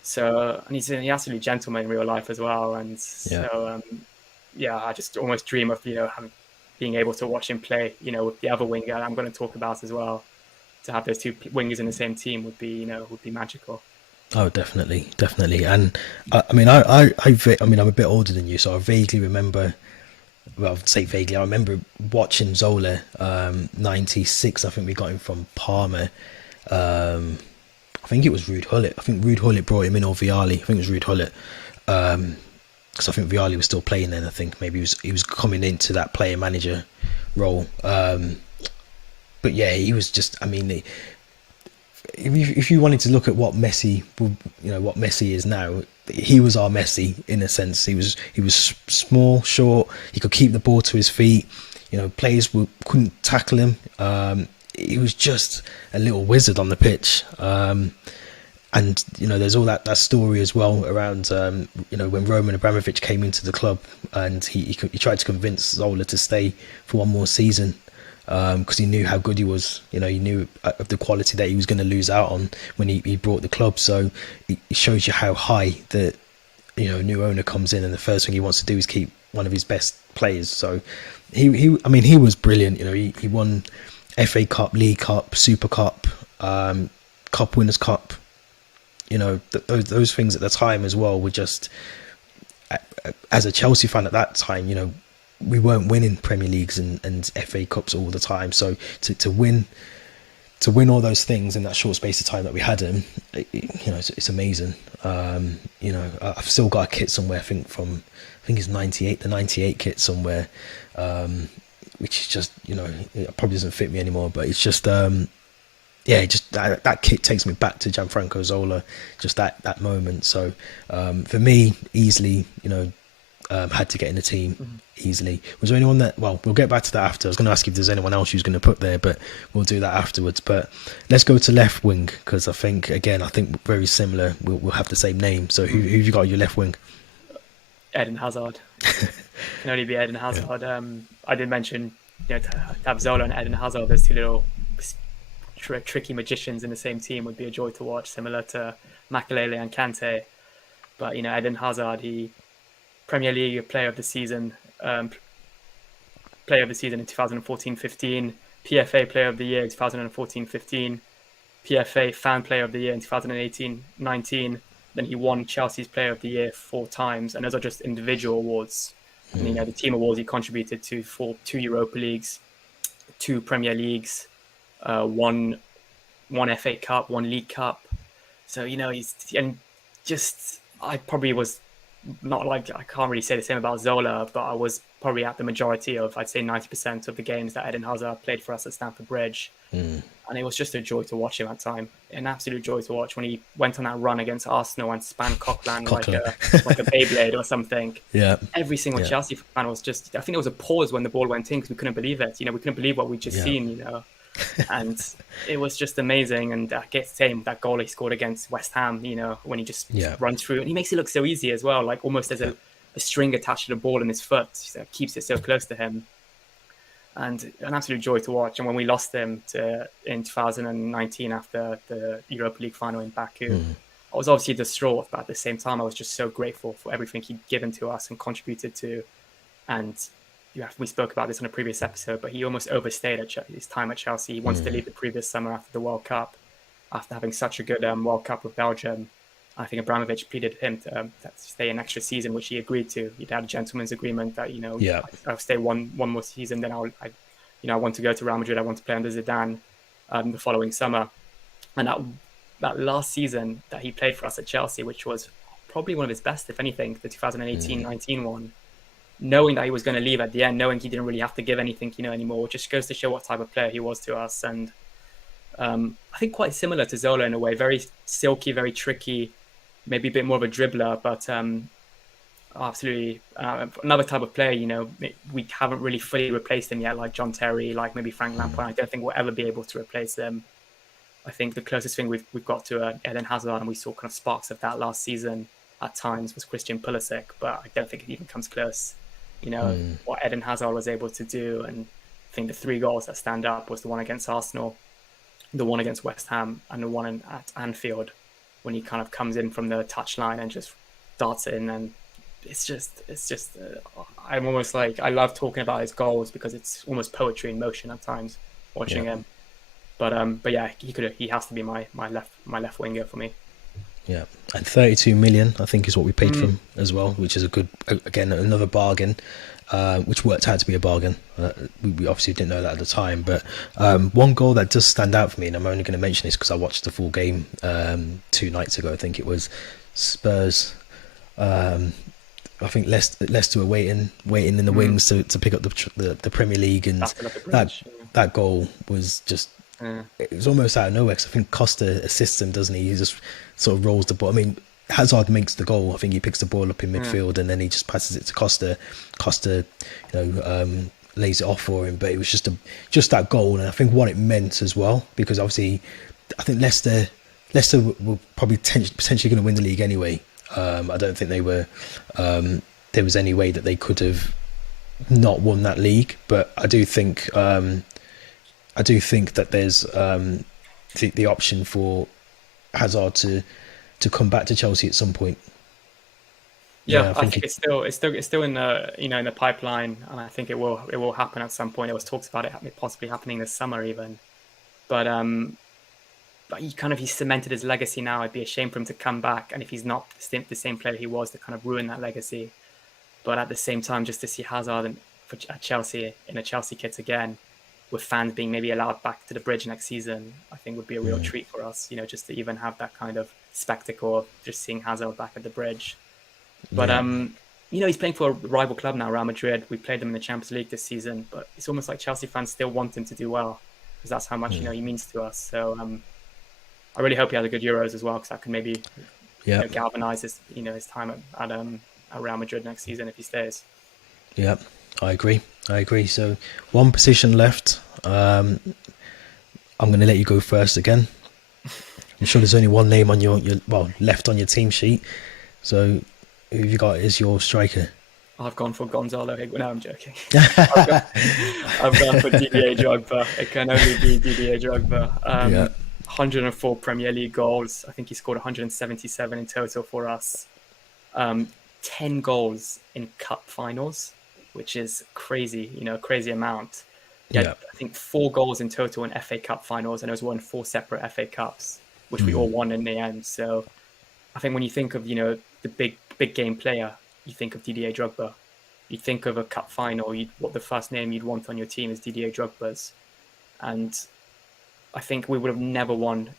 So, and he's an absolute gentleman in real life as well. And so, I just almost dream of, being able to watch him play, with the other winger I'm going to talk about as well. To have those two wingers in the same team would be magical. Oh, definitely. And I'm a bit older than you, so I vaguely remember. Well, I'd say vaguely. I remember watching Zola, 96. I think we got him from Parma. I think it was Ruud Gullit. I think Ruud Gullit brought him in, or Vialli. I think it was Ruud Gullit. Because I think Vialli was still playing then. I think maybe he was coming into that player manager role. But yeah, he was just. I mean, if you wanted to look at what Messi, what Messi is now, he was our Messi in a sense. He was small, short. He could keep the ball to his feet. Players couldn't tackle him. He was just a little wizard on the pitch. and there's all that story as well around when Roman Abramovich came into the club, and he tried to convince Zola to stay for one more season, because he knew how good he was. He knew of the quality that he was going to lose out on when he brought the club. So it shows you how high the new owner comes in, and the first thing he wants to do is keep one of his best players. So he was brilliant. He won FA Cup, League Cup, Super Cup, Cup Winners' Cup. Those things at the time as well were just, as a Chelsea fan at that time, we weren't winning Premier Leagues and FA Cups all the time. So to win all those things in that short space of time that we had him, it's amazing. I've still got a kit somewhere, I think it's 98, the 98 kit somewhere, which is just, it probably doesn't fit me anymore, but it's just, just that kit takes me back to Gianfranco Zola, just that moment. So for me, easily, had to get in the team easily. Was there anyone that, well, we'll get back to that after. I was going to ask if there's anyone else who's going to put there, but we'll do that afterwards. But let's go to left wing, because I think very similar. We'll have the same name. So who have you got on your left wing? Eden Hazard. Can only be Eden Hazard. Yeah. I did mention, to have Zola and Eden Hazard, those two little tricky magicians in the same team would be a joy to watch, similar to Makelele and Kante. But Eden Hazard, he Premier League Player of the Season in 2014-15, PFA Player of the Year in 2014-15, PFA Fan Player of the Year in 2018-19. Then he won Chelsea's Player of the Year 4 times, and those are just individual awards. And, the team awards he contributed to 2 Europa Leagues, 2 Premier Leagues, one FA Cup, 1 League Cup. So I probably was not like, I can't really say the same about Zola, but I was probably at the majority of, I'd say 90% of the games that Eden Hazard played for us at Stamford Bridge. And it was just a joy to watch him at time. An absolute joy to watch when he went on that run against Arsenal and spanned Coquelin like a Beyblade or something. Yeah. Every single Chelsea fan was just, I think there was a pause when the ball went in because we couldn't believe it. We couldn't believe what we'd just seen, and it was just amazing. And I get the same, that goal he scored against West Ham, when he just runs through, and he makes it look so easy as well, like almost as a string attached to the ball in his foot, so keeps it so close to him. And an absolute joy to watch. And when we lost him in 2019 after the Europa League final in Baku, I was obviously distraught, but at the same time I was just so grateful for everything he'd given to us and contributed to. And we spoke about this on a previous episode, but he almost overstayed his time at Chelsea. He wanted to leave the previous summer after the World Cup, after having such a good World Cup with Belgium. I think Abramovich pleaded him to stay an extra season, which he agreed to. He'd had a gentleman's agreement that I'll stay one more season, then I want to go to Real Madrid. I want to play under Zidane the following summer. And that last season that he played for us at Chelsea, which was probably one of his best, if anything, the 2018-19 one, knowing that he was going to leave at the end, knowing he didn't really have to give anything, anymore, just goes to show what type of player he was to us. And I think quite similar to Zola in a way, very silky, very tricky, maybe a bit more of a dribbler, but absolutely another type of player. We haven't really fully replaced him yet, like John Terry, like maybe Frank Lampard. I don't think we'll ever be able to replace them. I think the closest thing we've got to Eden Hazard, and we saw kind of sparks of that last season at times, was Christian Pulisic, but I don't think it even comes close. What Eden Hazard was able to do, and I think the 3 goals that stand up was the one against Arsenal, the one against West Ham, and the one at Anfield, when he kind of comes in from the touchline and just darts it in. And it's just I'm almost like, I love talking about his goals because it's almost poetry in motion at times watching him. But yeah, he has to be my left winger for me. Yeah, and 32 million I think is what we paid for him as well, which is a good, again, another bargain, which worked out to be a bargain. We obviously didn't know that at the time, but one goal that does stand out for me, and I'm only going to mention this because I watched the full game 2 nights ago. I think it was Spurs. I think Leicester were waiting in the wings to pick up the Premier League, and that goal was just. It was almost out of nowhere, because I think Costa assists him, doesn't he? He just sort of rolls the ball. I mean, Hazard makes the goal. I think he picks the ball up in midfield and then he just passes it to Costa. Costa, lays it off for him. But it was just that goal, and I think what it meant as well, because obviously I think Leicester Leicester were probably potentially going to win the league anyway. I don't think they were. There was any way that they could have not won that league, but I do think. I do think that there's the option for Hazard to come back to Chelsea at some point. Yeah, I I think think it's still in the in the pipeline, and I think it will happen at some point. There was talks about it possibly happening this summer even, but he kind of he's cemented his legacy now. It'd be a shame for him to come back, and if he's not the same player he was, to kind of ruin that legacy. But at the same time, just to see Hazard at Chelsea in a Chelsea kit again, with fans being maybe allowed back to the bridge next season, I think would be a real treat for us. Just to even have that kind of spectacle of just seeing Hazard back at the bridge. But yeah, he's playing for a rival club now, Real Madrid. We played them in the Champions League this season, but it's almost like Chelsea fans still want him to do well because that's how much he means to us. So I really hope he has a good Euros as well, because that can maybe yeah, galvanise his time at Real Madrid next season if he stays. yeah. I agree. I agree. So one position left. I'm going to let you go first again. I'm sure there's only one name on your left on your team sheet. So who have you got as your striker? I've gone for Gonzalo Higuain. No, I'm joking. I've gone for Didier Drogba. It can only be Didier Drogba. Yeah. 104 Premier League goals. I think he scored 177 in total for us. 10 goals in cup finals, which is crazy, crazy amount. Yeah. I think 4 goals in total in FA Cup finals, and it was won 4 separate FA Cups, which we all won in the end. So I think when you think of, the big game player, you think of Didier Drogba. You think of a cup final, what the first name you'd want on your team is Didier Drogba's. And I think we would have never won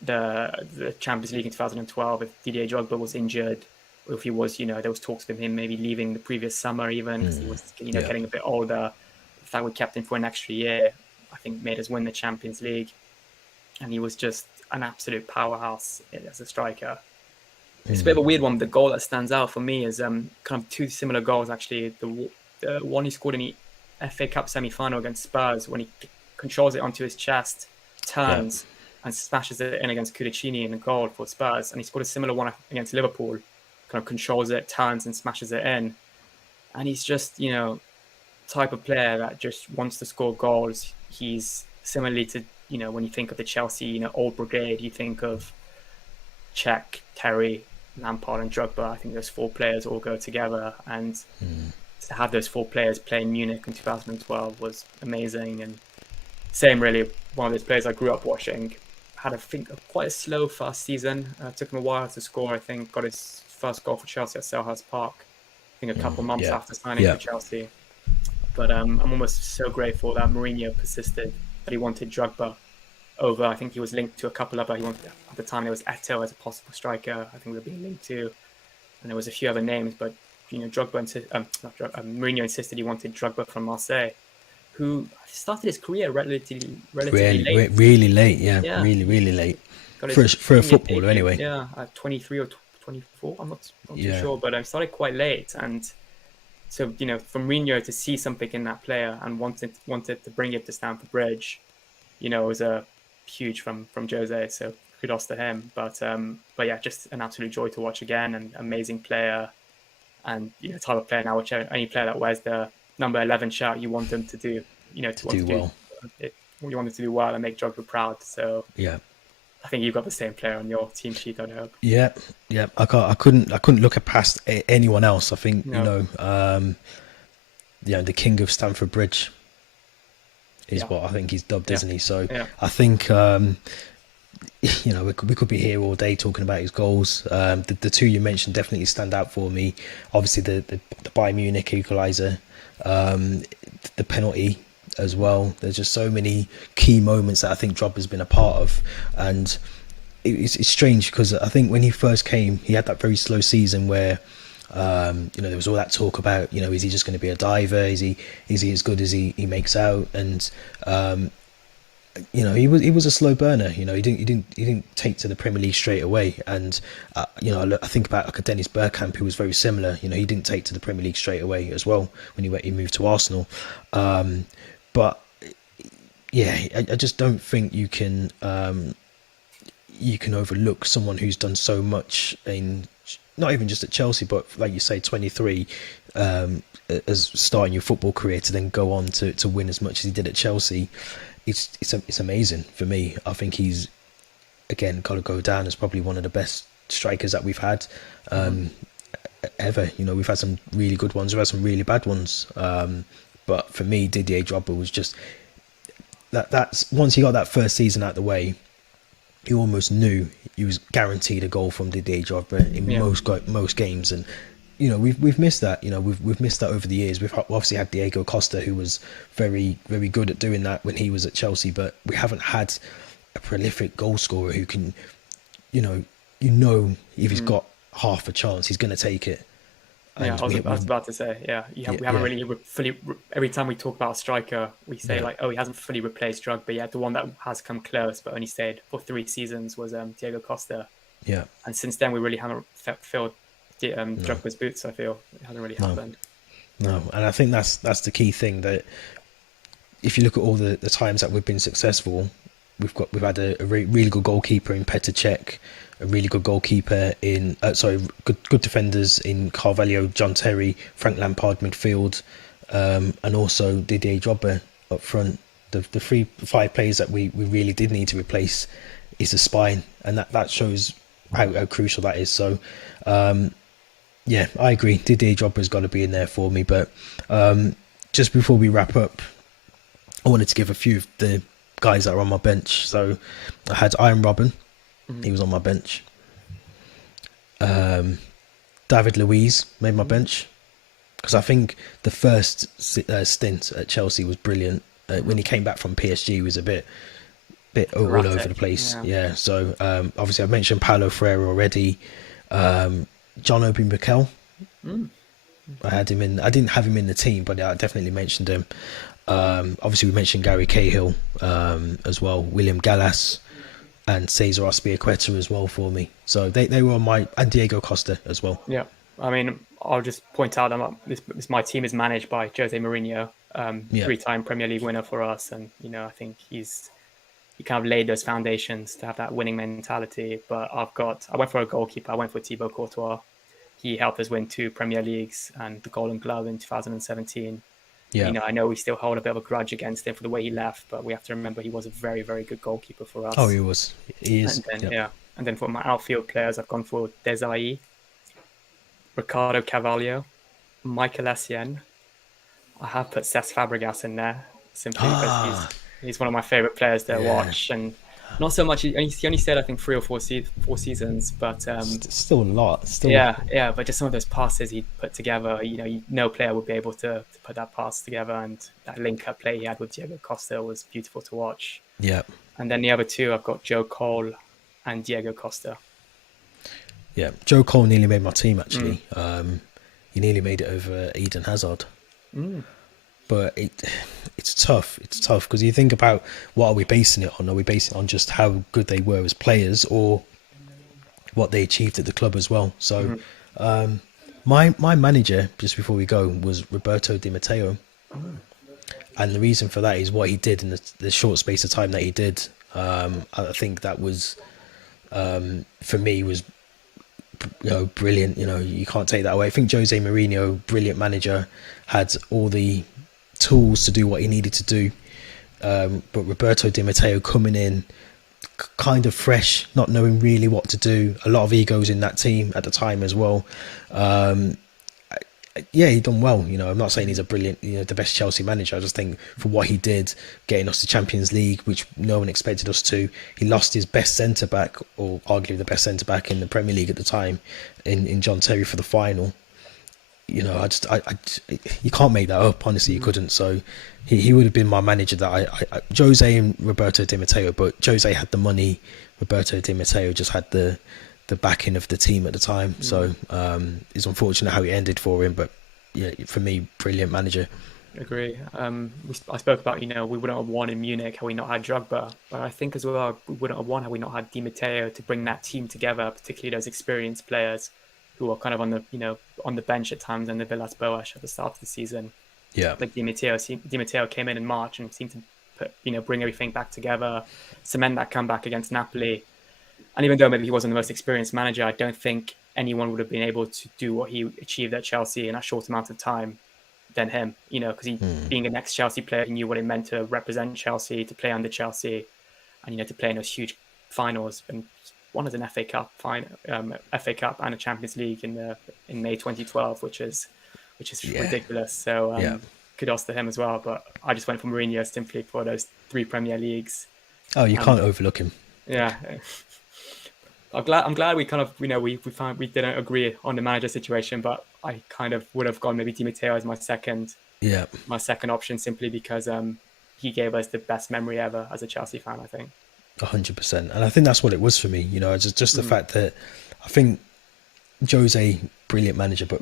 the Champions League in 2012 if Didier Drogba was injured, or if he was, there was talks of him maybe leaving the previous summer even, because he was, getting a bit older. The fact we kept him for an extra year, I think, made us win the Champions League. And he was just an absolute powerhouse as a striker. It's a bit of a weird one. The goal that stands out for me is kind of 2 similar goals, actually. The one he scored in the FA Cup semi-final against Spurs, when he controls it onto his chest, turns and smashes it in against Cudicini in the goal for Spurs. And he scored a similar one against Liverpool, kind of controls it, turns and smashes it in. And he's just, type of player that just wants to score goals. He's similarly to, when you think of the Chelsea, old brigade, you think of Cech, Terry, Lampard and Drogba. I think those 4 players all go together, and to have those 4 players play in Munich in 2012 was amazing. And same really, one of those players I grew up watching. Had quite a slow first season. Took him a while to score. I think got his first goal for Chelsea at Selhurst Park, I think a couple months after signing for Chelsea. But I'm almost so grateful that Mourinho persisted, that he wanted Drogba over. I think he was linked to a couple other. He wanted, at the time there was Eto'o as a possible striker. I think we were being linked to, and there was a few other names. But Mourinho insisted he wanted Drogba from Marseille, who started his career relatively late. Really late, really, really late for a footballer anyway. Yeah, at 23 or 24. I'm not too sure, but I started quite late, and so for Mourinho to see something in that player and wanted to bring it to Stamford Bridge, it was a huge from Jose. So kudos to him. But yeah, just an absolute joy to watch again. An amazing player, and type of player now, which any player that wears the number 11 shirt, you want them to do, you want them to do well and make Drogba proud. So yeah, I think you've got the same player on your team sheet, I hope. Yeah. I couldn't look at past anyone else. I think the king of Stamford Bridge is what I think he's dubbed, isn't he? So I think we could be here all day talking about his goals. The 2 you mentioned definitely stand out for me. Obviously the Bayern Munich equaliser, the penalty as well. There's just so many key moments that I think Drogba's been a part of, and it's strange because I think when he first came, he had that very slow season where there was all that talk about is he just going to be a diver? Is he as good as he makes out? And he was a slow burner. He didn't take to the Premier League straight away. And I think about like a Dennis Bergkamp, who was very similar. He didn't take to the Premier League straight away as well when he moved to Arsenal. But yeah, I just don't think you can you can overlook someone who's done so much in not even just at Chelsea, but like you say, 23 as starting your football career to then go on to win as much as he did at Chelsea. It's amazing for me. I think he's again got to go down as probably one of the best strikers that we've had ever. You know, we've had some really good ones, we've had some really bad ones. But for me, Didier Drogba was just that's once he got that first season out of the way, you almost knew he was guaranteed a goal from Didier Drogba in most games. And you know, we've missed that. You know, we've missed that over the years. We've obviously had Diego Costa, who was very very good at doing that when he was at Chelsea, but we haven't had a prolific goal scorer who can, you know if he's got half a chance, he's going to take it. Yeah, I was about to say, we haven't really fully. Every time we talk about a striker, we say like, oh, he hasn't fully replaced Drogba yet. The one that has come close, but only stayed for 3 seasons, was Diego Costa. Yeah, and since then we really haven't filled Drogba's boots. I feel it hasn't really happened. No, and I think that's the key thing, that if you look at all the times that we've been successful, we've had a really good goalkeeper in Petr Cech, a really good goalkeeper in good defenders in Carvalho, John Terry, Frank Lampard midfield, and also Didier Drogba up front. The 5 players that we really did need to replace is the spine, and that shows how crucial that is. So yeah, I agree, Didier Drogba's got to be in there for me. But just before we wrap up, I wanted to give a few of the guys that are on my bench. So I had Iron Robin. He was on my bench. David Luiz made my bench because I think the first stint at Chelsea was brilliant. When he came back from PSG, he was a bit all over the place. Yeah. So obviously I mentioned Paulo Freire already. John Obi Mikel. I had him in. I didn't have him in the team, but I definitely mentioned him. Obviously we mentioned Gary Cahill as well, William Gallas, and Cesar Azpilicueta as well for me. So they were on my, and Diego Costa as well. Yeah, I mean, I'll just point out that my team is managed by Jose Mourinho, 3-time Premier League winner for us, and you know, I think he kind of laid those foundations to have that winning mentality. But I went for a goalkeeper. I went for Thibaut Courtois. He helped us win 2 Premier Leagues and the Golden Glove in 2017. Yeah. You know, I know we still hold a bit of a grudge against him for the way he left, but we have to remember he was a very, very good goalkeeper for us. Oh, he was. He is. And then, and then for my outfield players, I've gone for Desailly, Ricardo Carvalho, Michael Essien. I have put Cesc Fabregas in there simply because he's one of my favorite players to watch, and not so much. He only stayed, I think, 3 or 4 seasons, but still a lot. But just some of those passes he put together, no player would be able to put that pass together, and that link-up play he had with Diego Costa was beautiful to watch. Yeah. And then the other 2, I've got Joe Cole and Diego Costa. Yeah, Joe Cole nearly made my team actually. He nearly made it over Eden Hazard. But it's tough. It's tough because you think about, what are we basing it on? Are we basing it on just how good they were as players, or what they achieved at the club as well? So my manager, just before we go, was Roberto Di Matteo. And the reason for that is what he did in the short space of time that he did. I think that was, for me, was brilliant. You can't take that away. I think Jose Mourinho, brilliant manager, had all the tools to do what he needed to do, but Roberto Di Matteo coming in kind of fresh, not knowing really what to do, a lot of egos in that team at the time as well. He done well. I'm not saying he's a brilliant, the best Chelsea manager. I just think for what he did, getting us to Champions League, which no one expected us to. He lost his best centre back, or arguably the best centre back in the Premier League at the time, in John Terry for the final. You can't make that up. Honestly, you couldn't. So he would have been my manager. That Jose and Roberto Di Matteo, but Jose had the money. Roberto Di Matteo just had the backing of the team at the time. So it's unfortunate how it ended for him, but for me, brilliant manager. Agree. I spoke about, we wouldn't have won in Munich had we not had Drogba, but I think as well we wouldn't have won had we not had Di Matteo to bring that team together, particularly those experienced players who are kind of on the bench at times, and the Villas Boas at the start of the season. Yeah, like Di Matteo came in March and seemed to bring everything back together, cement that comeback against Napoli. And even though maybe he wasn't the most experienced manager, I don't think anyone would have been able to do what he achieved at Chelsea in a short amount of time than him, because he, being an ex-Chelsea player, he knew what it meant to represent Chelsea, to play under Chelsea, and, to play in those huge finals, and one as an FA Cup FA Cup and a Champions League in May 2012, which is ridiculous. So kudos to him as well. But I just went for Mourinho simply for those 3 Premier Leagues. Oh, you can't overlook him. Yeah. I'm glad we kind of, we found we didn't agree on the manager situation, but I kind of would have gone maybe Di Matteo as my second option, simply because he gave us the best memory ever as a Chelsea fan, I think. 100%. And I think that's what it was for me, just the fact that I think Jose, brilliant manager, but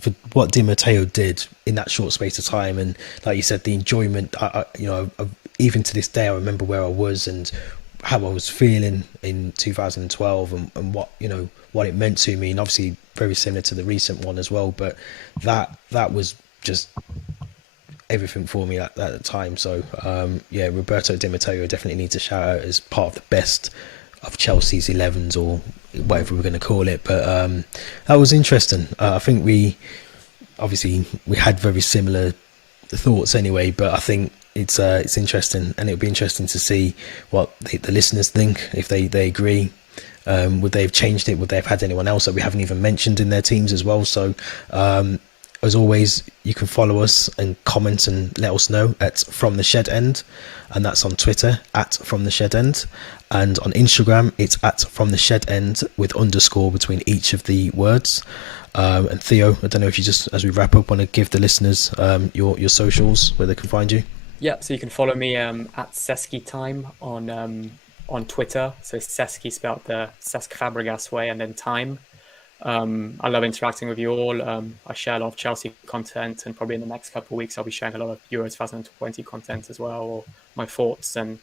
for what Di Matteo did in that short space of time, and like you said, the enjoyment, even to this day, I remember where I was and how I was feeling in 2012 and what it meant to me, and obviously very similar to the recent one as well, but that was just everything for me at the time. So Roberto Di Matteo definitely needs a shout out as part of the best of Chelsea's 11s, or whatever we're going to call it. But that was interesting. I think we had very similar thoughts anyway, but I think it's interesting, and it'll be interesting to see what the listeners think, if they agree. Would they have changed it? Would they have had anyone else that we haven't even mentioned in their teams as well? So as always, you can follow us and comment and let us know at From the Shed End, and that's on Twitter at From the Shed End, and on Instagram it's at From the Shed End with underscore between each of the words. And Theo, I don't know if you just, as we wrap up, want to give the listeners your socials where they can find you. Yeah, so you can follow me at Seski Time on Twitter. So Seski spelled the Cesc Fabregas way, and then Time. I love interacting with you all. I share a lot of Chelsea content, and probably in the next couple of weeks I'll be sharing a lot of Euro 2020 content as well, or my thoughts. And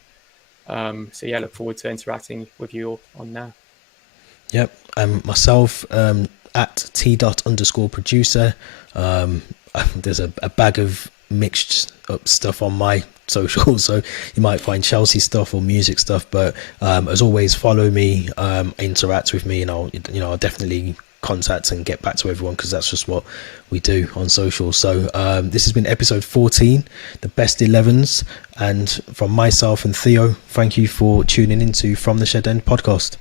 look forward to interacting with you all on there. Yep. Myself at t._producer. There's a bag of mixed up stuff on my socials, so you might find Chelsea stuff or music stuff, but as always, follow me, interact with me, and I'll definitely contact and get back to everyone, because that's just what we do on social. So this has been episode 14, the best 11s, and from myself and Theo, thank you for tuning into From the Shed End podcast.